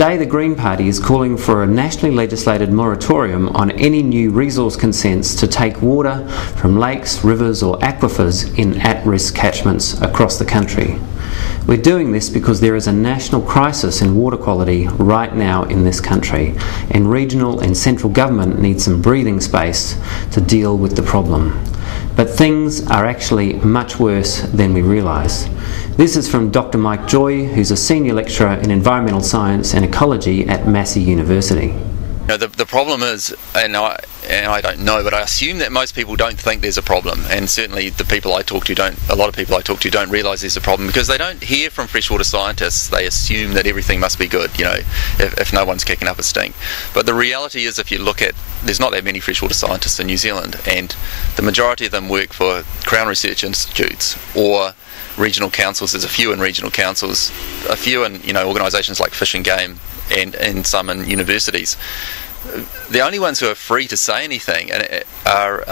Today the Green Party is calling for a nationally legislated moratorium on any new resource consents to take water from lakes, rivers or aquifers in at-risk catchments across the country. We're doing this because there is a national crisis in water quality right now in this country, and regional and central government need some breathing space to deal with the problem. But things are actually much worse than we realise. This is from Dr. Mike Joy, who's a senior lecturer in environmental science and ecology at Massey University. The problem is, and I don't know, but I assume that most people don't think there's a problem, and certainly the people I talk to don't. A lot of people I talk to don't realise there's a problem because they don't hear from freshwater scientists. They assume that everything must be good, if no one's kicking up a stink. But the reality is, if you look at, there's not that many freshwater scientists in New Zealand, and the majority of them work for Crown Research Institutes or regional councils. There's a few in regional councils, a few in organisations like Fish and Game, and some in universities. The only ones who are free to say anything are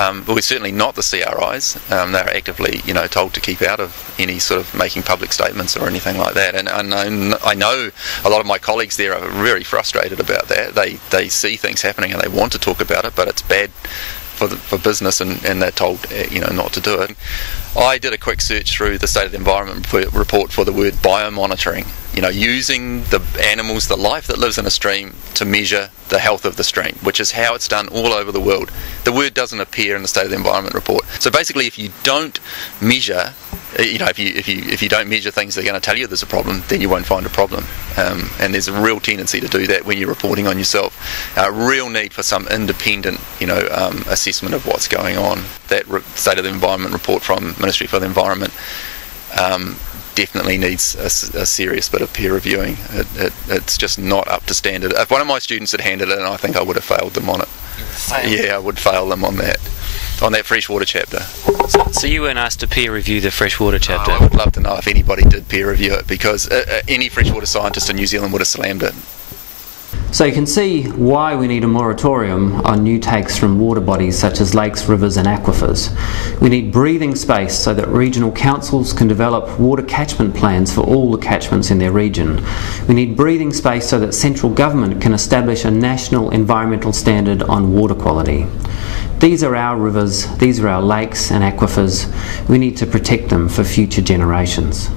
certainly not the CRIs. They're actively told to keep out of any sort of making public statements or anything like that. And I know a lot of my colleagues there are very frustrated about that. They see things happening and they want to talk about it, but it's bad for business, and they're told not to do it. I did a quick search through the State of the Environment report for the word biomonitoring, using the animals, the life that lives in a stream to measure the health of the stream, which is how it's done all over the world. The word doesn't appear in the State of the Environment report. So basically, if you don't measure, if you don't measure things that are going to tell you there's a problem, then you won't find a problem. And there's a real tendency to do that when you're reporting on yourself. A real need for some independent, assessment of what's going on. That State of the Environment report from Ministry for the Environment definitely needs a serious bit of peer reviewing. It's just not up to standard. If one of my students had handed it in, I think I would have failed them on it. Yeah, I would fail them on that freshwater chapter. So you weren't asked to peer review the freshwater chapter? I would love to know if anybody did peer review it, because any freshwater scientist in New Zealand would have slammed it. So you can see why we need a moratorium on new takes from water bodies such as lakes, rivers and aquifers. We need breathing space so that regional councils can develop water catchment plans for all the catchments in their region. We need breathing space so that central government can establish a national environmental standard on water quality. These are our rivers, these are our lakes and aquifers. We need to protect them for future generations.